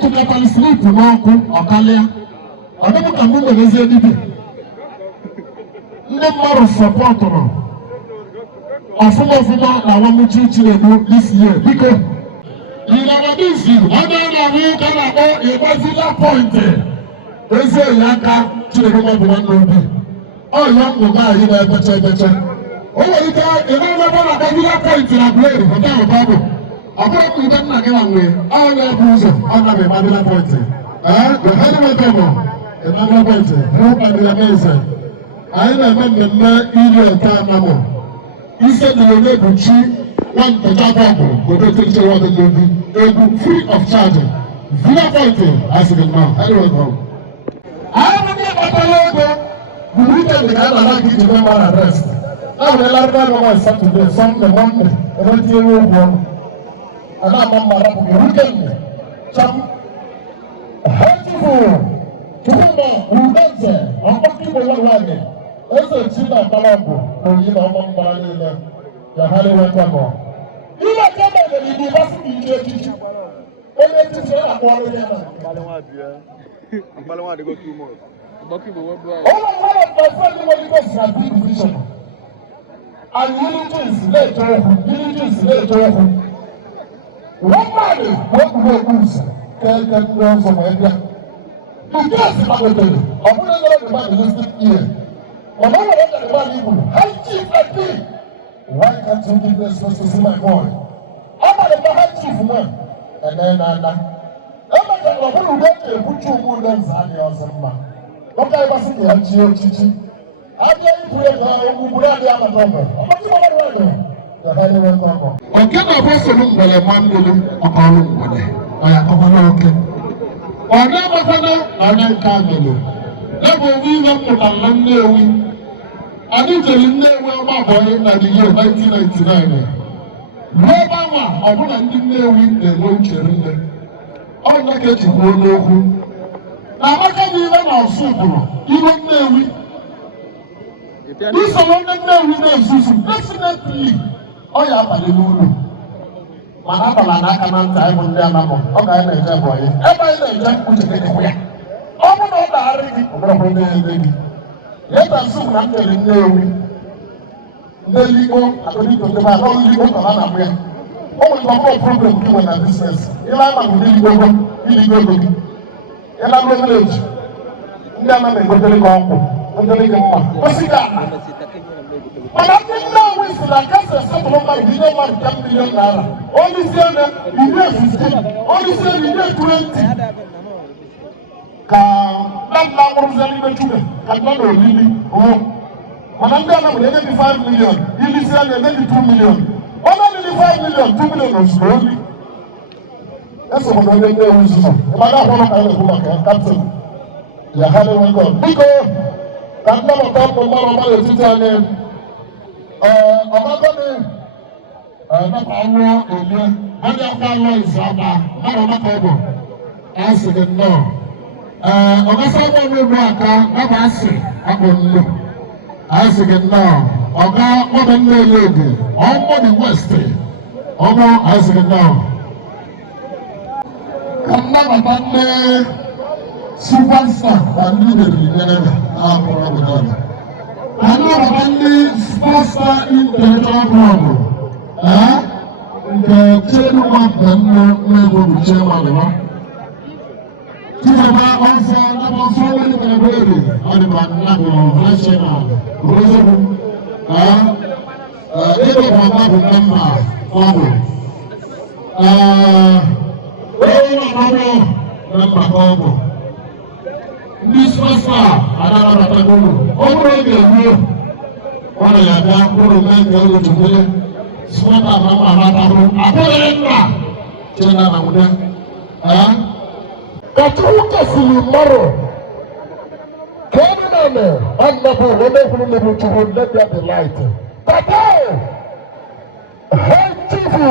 to the sleep to walk or Kalia. I don't come in the Zedi. Never support her. I want to teach this year because you never miss you. I don't know who can go a particular point. They say Yaka to the woman. Oh, young guy, you know, better. Oh, you don't know what a particular point in a blade without a bubble. I can't do that again. I have a particular point. The Hannibal another point. Hope and the amazing. I remember the man in your time. He said you will not be one to Japan, but don't take your water to free of charge. Villa Pointing, as it is now. Anyway, go. I am a logo. The weekend, I like you to remember and rest. I will allow that on Saturday, Sunday, Monday, and then you will go. And I'm on my weekend. Some helpful to whom we dance. I'm talking about one. Ese china balambo oyina ọmọ mbara niile ya hali welcome. Ile kama ile university ile kichi. Onye tisi na kwa ọrụ ya na. Agbalwa dey go too much. Boki bo wo bro. One of my friends wey go for big division. And unity is later. One man wey go use can go from India. The guys are going to. Ọbụna no man listed here. When I look at the Bible, high chief like me, why can't you give this to see my boy? I'm at the high chief one, and then I'm at the level who get to put you more than Zania or some man. What I was in the Chichi. I'm going to pray for Ubradi Amatomo. What do you want to do? The Hali will come. Okay, my person will be a man will upon one. I am okay. Or never father, I don't come. Never we went to the land. I need to know where my boy in the year 1999. Whoever I want to know with the road children. All the kitchen will know who. Now, I can't even our super. You don't know we. This alone don't know we know Susan. Definitely. Oh, yeah, but you know. Manapala can't time on their number. Okay, I know boy. Everybody just put it away. Oh, no, the Harry. I'm going to let us soon I'm telling you. The legal, according to the man, only legal to run away. Oh, we have a problem to win a business. You are illegal. And I'm going to what's it that? But I think now we still like us a settle over the $10 million. Only say you do 15, only say you do 20. That number is only can not really. Oh, when I'm done with 85 million, you listen 82 million. Only 5 million, 2 million is only. That's what I'm going to do. If I don't want to go back, captain, you are having one God. Because that number top of my teacher name. Another name. Not our alien. Many of our lawyers are not able. As you can know. Ọ̀gá mi bu aka ọba asị akpọnlo asị gị nnọọ ọ̀gá ọba nne lady ọmọ the west ọmọ asị gị nnọọ ka nnabata nne superstar na ndị meriri nyere akpọrọ obodo ọbịa ka nnabata nne superstar intellectual club nke Chidinma Benno Nwego bụ chairman ha. Tiba also nama someone in the baby, or the man, national, Rosabu, Eva Babu Mama, Babu, Babu, this was another Patagonia, over the one of the poor men go to the Swata Mama, Apollo, Chena, Katuka Silimaro, Kenane, and the wonderful to let there be light. Tata, hey, Chifu,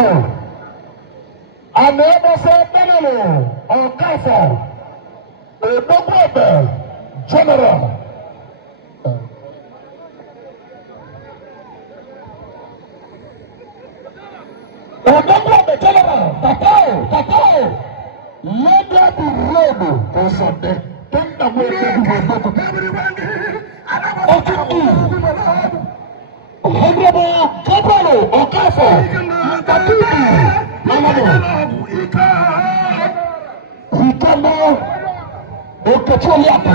and never said Benano, or Kasa, a Bobo, General. Or Bobo, General, Tata, let there be Sunday. Don't know where to go. Honorable Kabalo Okafo, Katubi, Amado, Hikamo, Okacholiapo,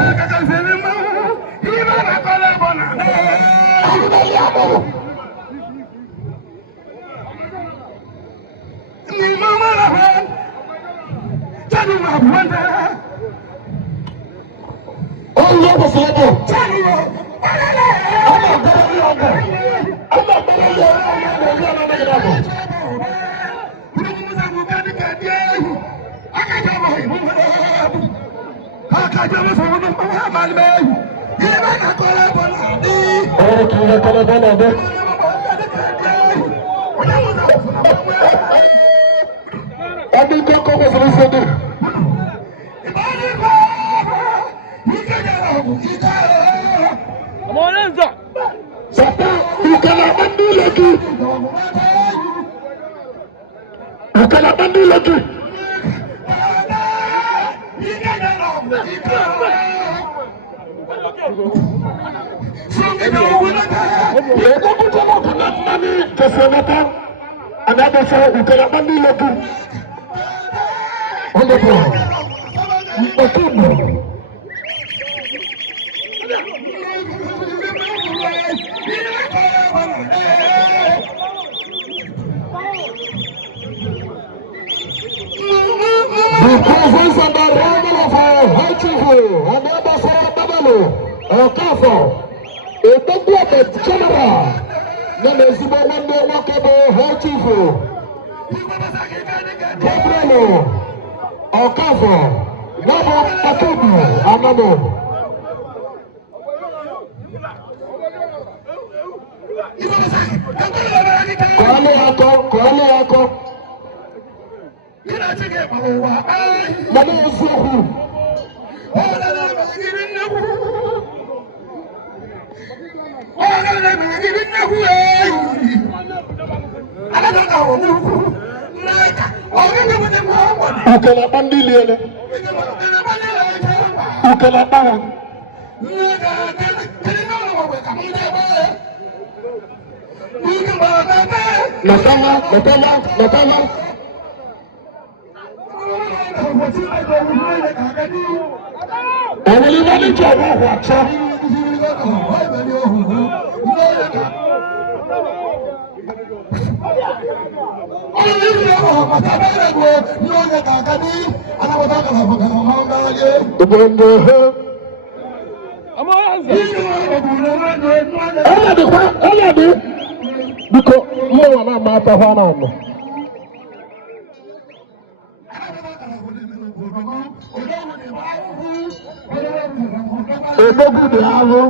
oh, yeah, was it? Come on, Enzo. You cannot undo lucky. You cannot undo lucky. Another say you cannot undo lucky. On the floor. The presence of the Roman of Hachifu, another Sarabalo, Okafo, a Dr. General, Nemezibo Mande Wakabo, Hachifu, Gabrielo, Okafo, Nabo Patubu, Amado. Kwale Ako. Mama Yosuhu. Ukela bandili ele. Ukela bawa. Natama. Àwọn ilé ní jẹ́ ọwọ́ ọ̀hún àtọ́. Ọlọ́dún bíkọ́ mọ́ wọn náà máa tọ́ fún ọmọ. Odogude awo.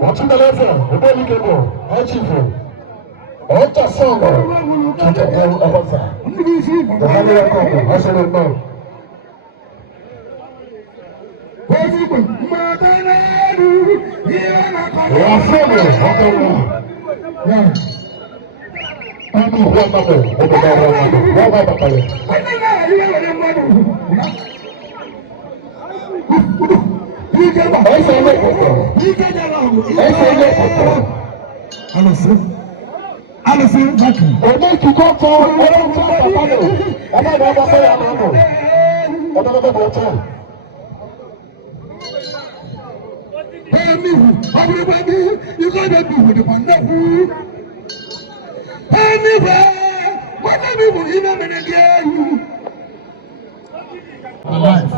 What's in the letter? The body cable. High chief. Ocha songo. Kika el officer. The Hali Akoko. I said it now. Alison, Zaki. Ọ̀nà ìkíkọ́ tó ọ̀rọ̀ tó bàbá lò. Ọ̀nà ìwà ọmọ sọ́yà máa lò. Ọ̀nà ìwà ọmọ tó. Everybody, you gotta do with the wonderful. Anywhere, whatever you in a minute, Alive.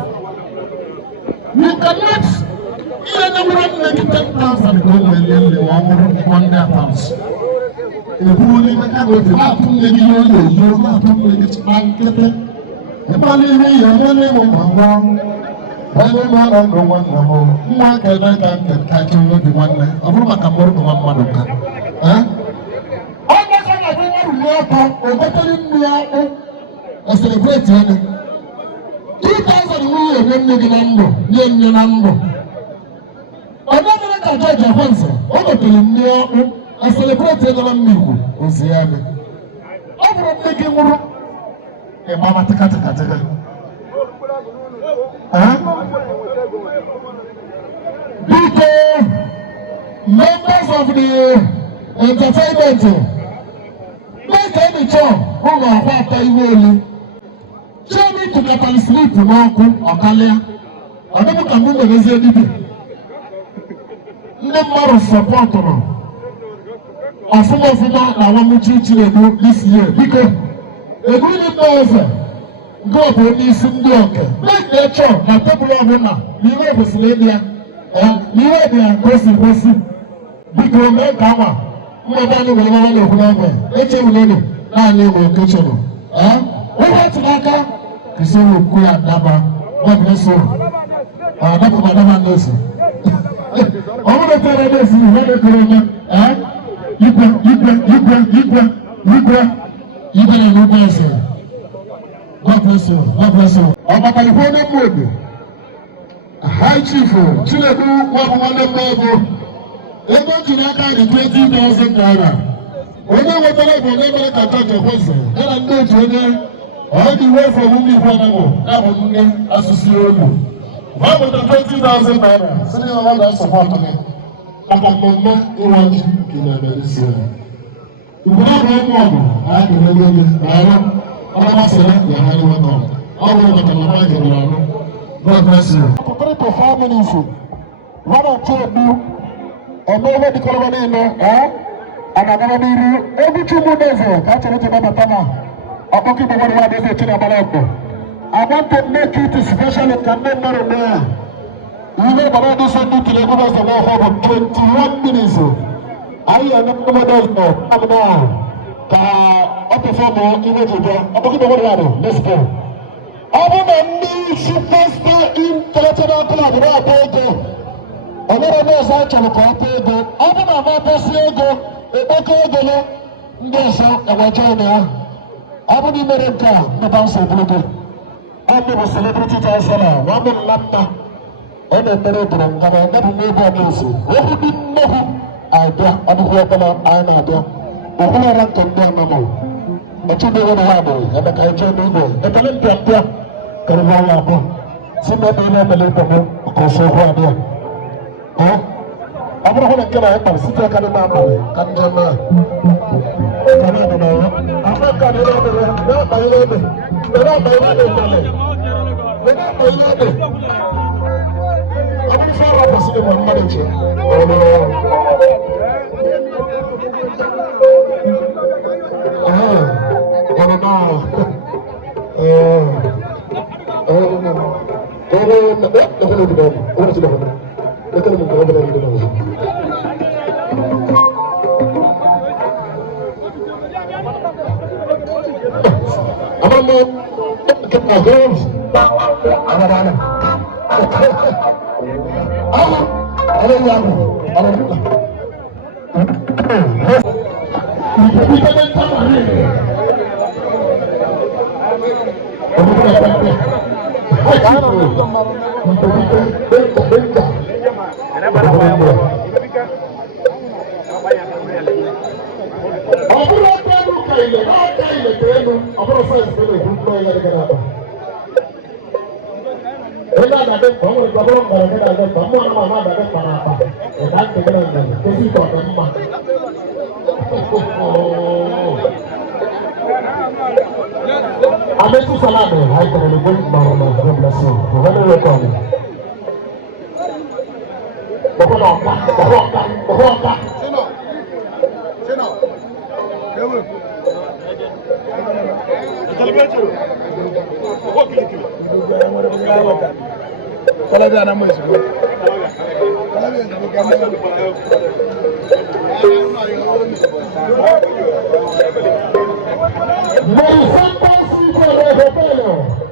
You cannot even make 10,000 go when you want their house. If you only make a good laugh, you laugh, you make it blanket. The money, your money, Why don't I go one more? Why can't I catch you with one? I'm not a more than one mother. Huh? I'm not going to go to celebrate 2,000 million number. I'm not going to judge a once. Over to you, I celebrate another meal. I'm making one. A mama taka. Because members of the entertainment make any job who are what I will. Show me to get on sleep to Marco or Kalia. I don't come in the visit. No more support. Of some of them, I want to teach you this year because the good person. God will be some dog. Like that, my people are winner. You know, the Slovenia. You know, they are person. Because my power. My body will never know who I am. Let's say, I know the kitchen. Who wants to like her? You say, we are Daba. God bless you. Daba, Madame Anderson. I want to tell you this. You want to go in. You better God bless you. God bless you. Ọba California mode. High chief. Chiledu one mabo. Ego Chinaka di 20,000 naira. Onye wetara bụ onye mere ka chọọchị kwụsị. Yana ndị otu onye all the way from Umifanago. Na-abụ ndị asụsụ olu. Ha wetara 20,000 naira. Sini ya ọ ga-asọpọtụ gị. Maka mmemme ịwa ji nke na-emerisi ya. Ugboro abụọ mmadụ a ga-emeghe gị. God bless you. 3 to 4 minutes. One or two of you. And over the colony, and I'm going to be every 2 minutes. Catch it to Babatana. I'm talking about what they say to Nabalako. I want to make it special and can never there. Even if I do something to the government of about 21 minutes. I am not going to do now. Up before more image again. I'm talking about what. Let's go. Other than me, she first intellectual club, no apego. Another nurse I can apego. Other than my Pesego, a Boko, Nessa, and Wajana. I would be made a car, no bounce of Bluto. I'm a celebrity Tassana, one in Lambda, and a Meredrum, and I never knew what else. What would you know? I dare, I don't know what I'm idea. The whole rank of them, no. But you don't have it, and the Kajan Nigo, the Olympia, Carvalho, somebody never let them go, because so far there. I'm not going to get a sit there, Canada, Canada. I'm not going to not my lady. They're not my lady. They're not my lady. I'm sorry for seeing my manager. Oh no. Ametu salade, I can elevate my bless you. Very welcome. Hotel.